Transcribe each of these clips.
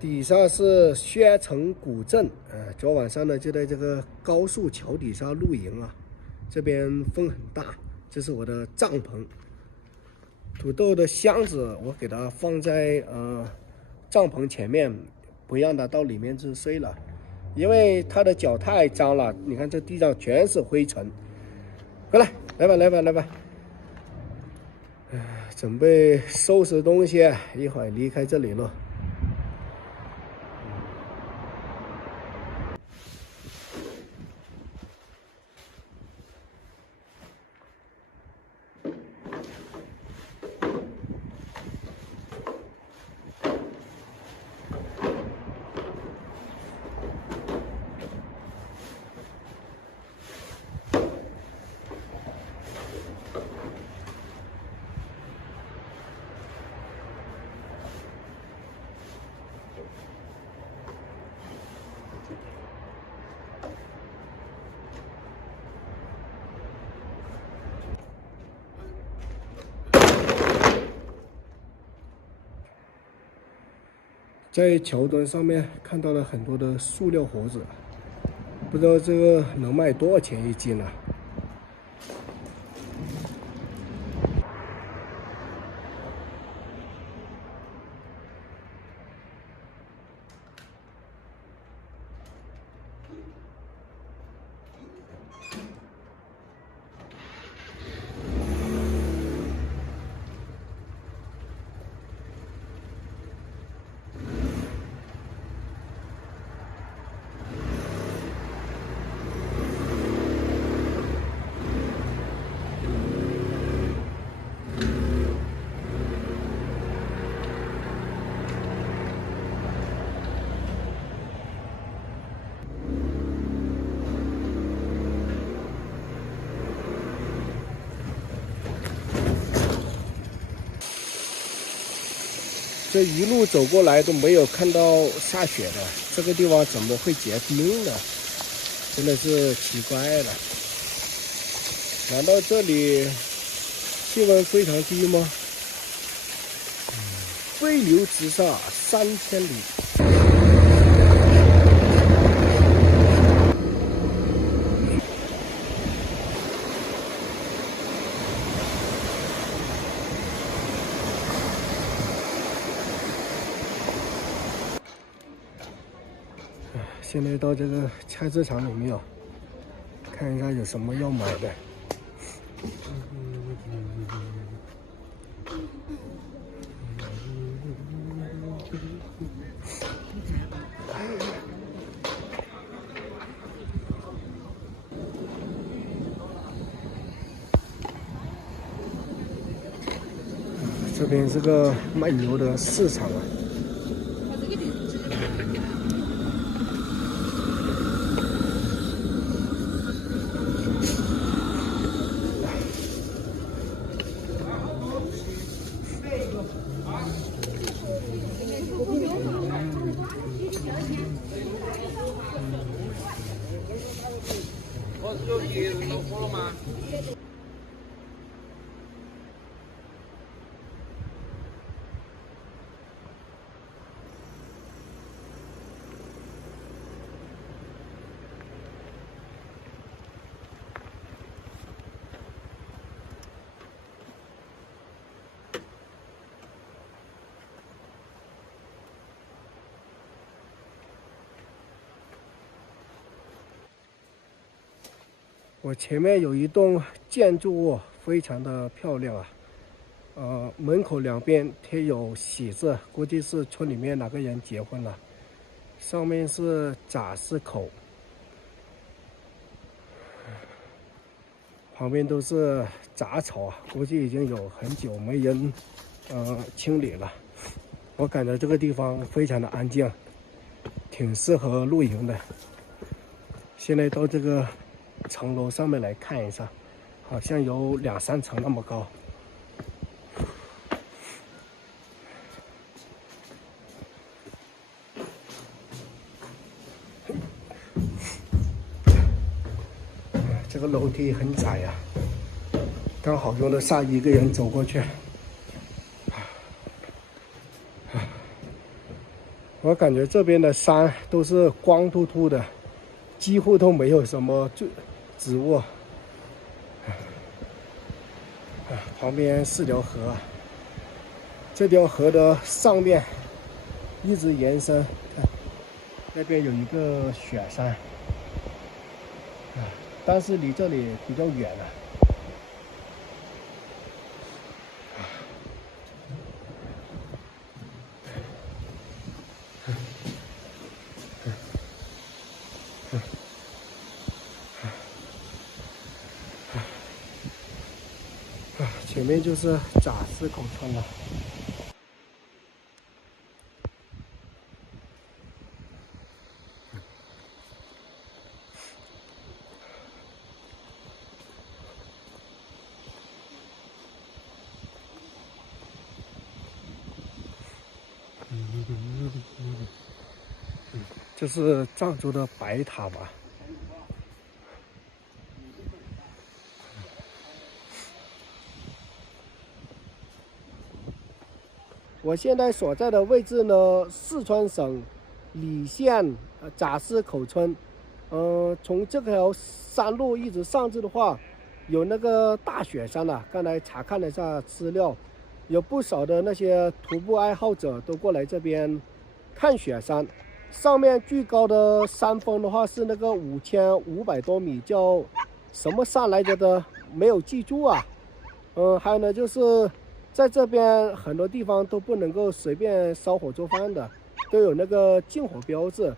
底下是宣城古镇，昨晚上呢就在这个高速桥底下露营啊，这边风很大，这是我的帐篷。土豆的箱子我给它放在帐篷前面，不让它到里面去睡了，因为它的脚太脏了，你看这地上全是灰尘。过来，来吧，来吧，来吧。准备收拾东西，一会儿离开这里了。在桥墩上面看到了很多的塑料盒子，不知道这个能卖多少钱一斤啊？这一路走过来都没有看到下雪的，这个地方怎么会结冰呢？真的是奇怪了。难道这里气温非常低吗？飞流直下3000里。现在到这个菜市场里面啊，看一下有什么要买的。这边是个卖牛的市场啊。我前面有一栋建筑物，非常的漂亮啊。门口两边贴有喜字，估计是村里面哪个人结婚了。上面是杂市口，旁边都是杂草啊，估计已经有很久没人清理了。我感觉这个地方非常的安静，挺适合露营的。现在到这个城楼上面来看一下，好像有2、3层那么高。这个楼梯很窄呀，刚好用得下一个人走过去。我感觉这边的山都是光秃秃的，几乎都没有什么植物。旁边是条河，这条河的上面一直延伸，看那边有一个雪山，但是离这里比较远了。前面就是贾斯口村了。这是藏族的白塔吧？我现在所在的位置呢，四川省理县贾斯口村。从这条山路一直上去的话，有那个大雪山了。刚才查看了一下资料，有不少的那些徒步爱好者都过来这边看雪山。上面最高的山峰的话是那个5500多米，叫什么山来着的？没有记住啊。还有呢，就是在这边很多地方都不能够随便烧火做饭的，都有那个禁火标志，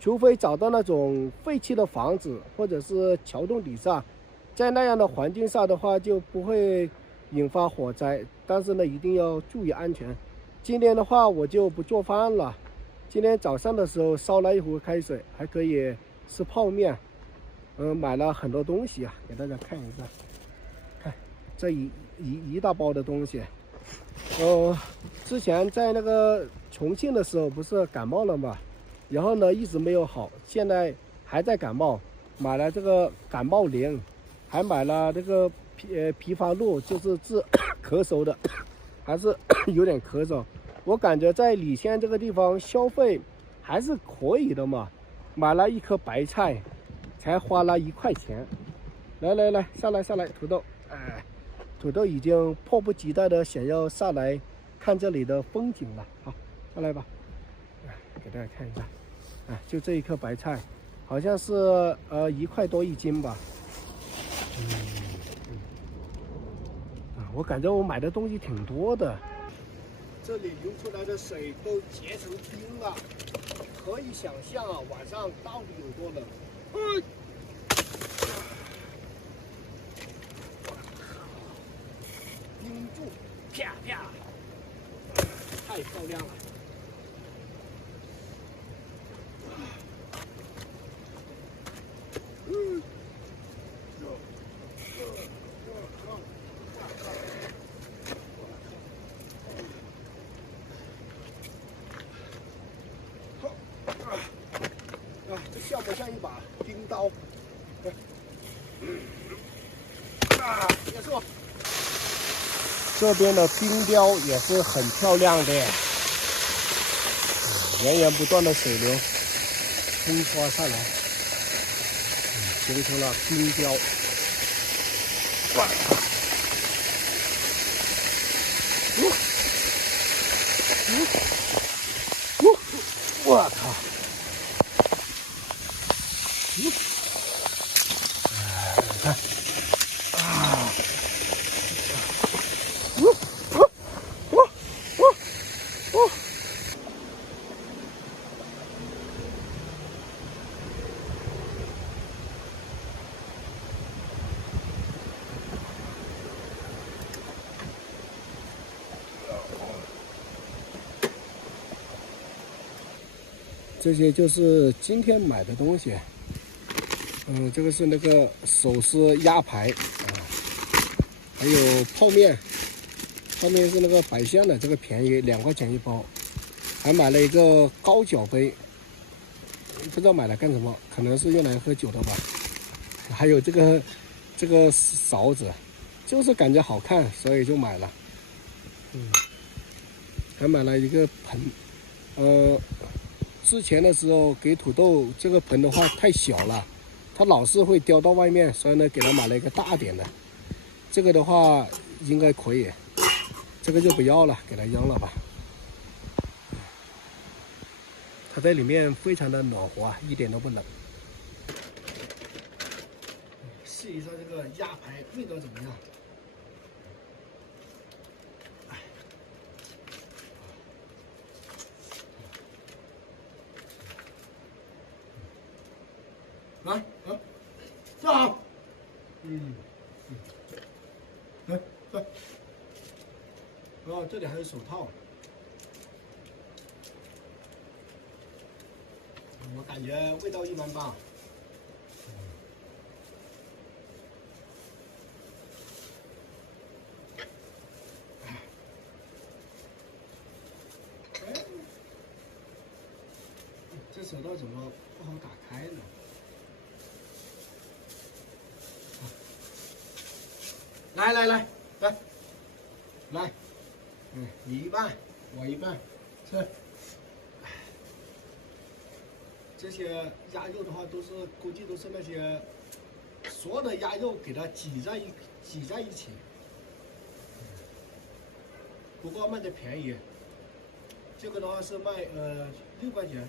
除非找到那种废弃的房子或者是桥洞底下，在那样的环境下的话就不会引发火灾，但是呢一定要注意安全。今天的话我就不做饭了，今天早上的时候烧了一壶开水，还可以吃泡面。买了很多东西啊，给大家看一下，看这一大包的东西。之前在那个重庆的时候不是感冒了嘛，然后呢一直没有好，现在还在感冒，买了这个感冒灵，还买了这个枇杷露，就是治咳嗽的，还是有点咳嗽。我感觉在理县这个地方消费还是可以的嘛，买了一颗白菜，才花了1块钱。来，上来，土豆，土豆已经迫不及待的想要上来看这里的风景了。好，上来吧，给大家看一下，就这一颗白菜，好像是1块多1斤吧。我感觉我买的东西挺多的。这里流出来的水都结成冰了，可以想象啊，晚上到底有多冷。冰柱，啪啪，太漂亮了。这像不像一把冰刀？也是。这边的冰雕也是很漂亮的，源源不断的水流冲刷上来，形成了冰雕。我靠！看，这些就是今天买的东西。这个是那个手撕鸭排还有泡面，泡面是那个白象的，这个便宜，2块钱一包。还买了一个高脚杯，不知道买来干什么，可能是用来喝酒的吧。还有这个勺子，就是感觉好看，所以就买了。还买了一个盆，之前的时候给土豆这个盆的话太小了，它老是会掉到外面，所以呢给它买了一个大点的。这个的话应该可以，这个就不要了，给它扔了吧。它在里面非常的暖和啊，一点都不冷。试一下这个鸭排味道怎么样？来，坐好。来，哦，这里还有手套。我感觉味道一般般。这手套怎么不好打开呢？来，你一半，我一半，吃。这些鸭肉的话，估计都是那些所有的鸭肉给它挤在一起。不过卖的便宜，这个的话是卖6块钱，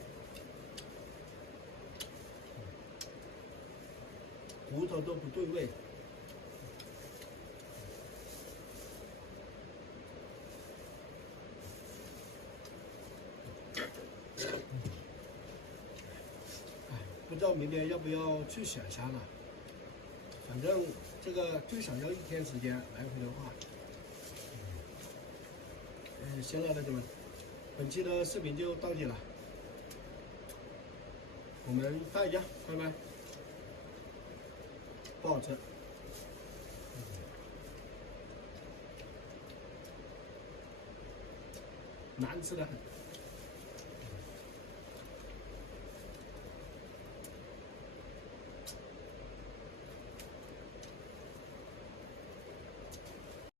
骨头都不对味。不知道明天要不要去选山了，反正这个最少要1天时间来回的话。行了，同学们，本期的视频就到这了，我们下一家，拜拜。不好吃，难吃的很。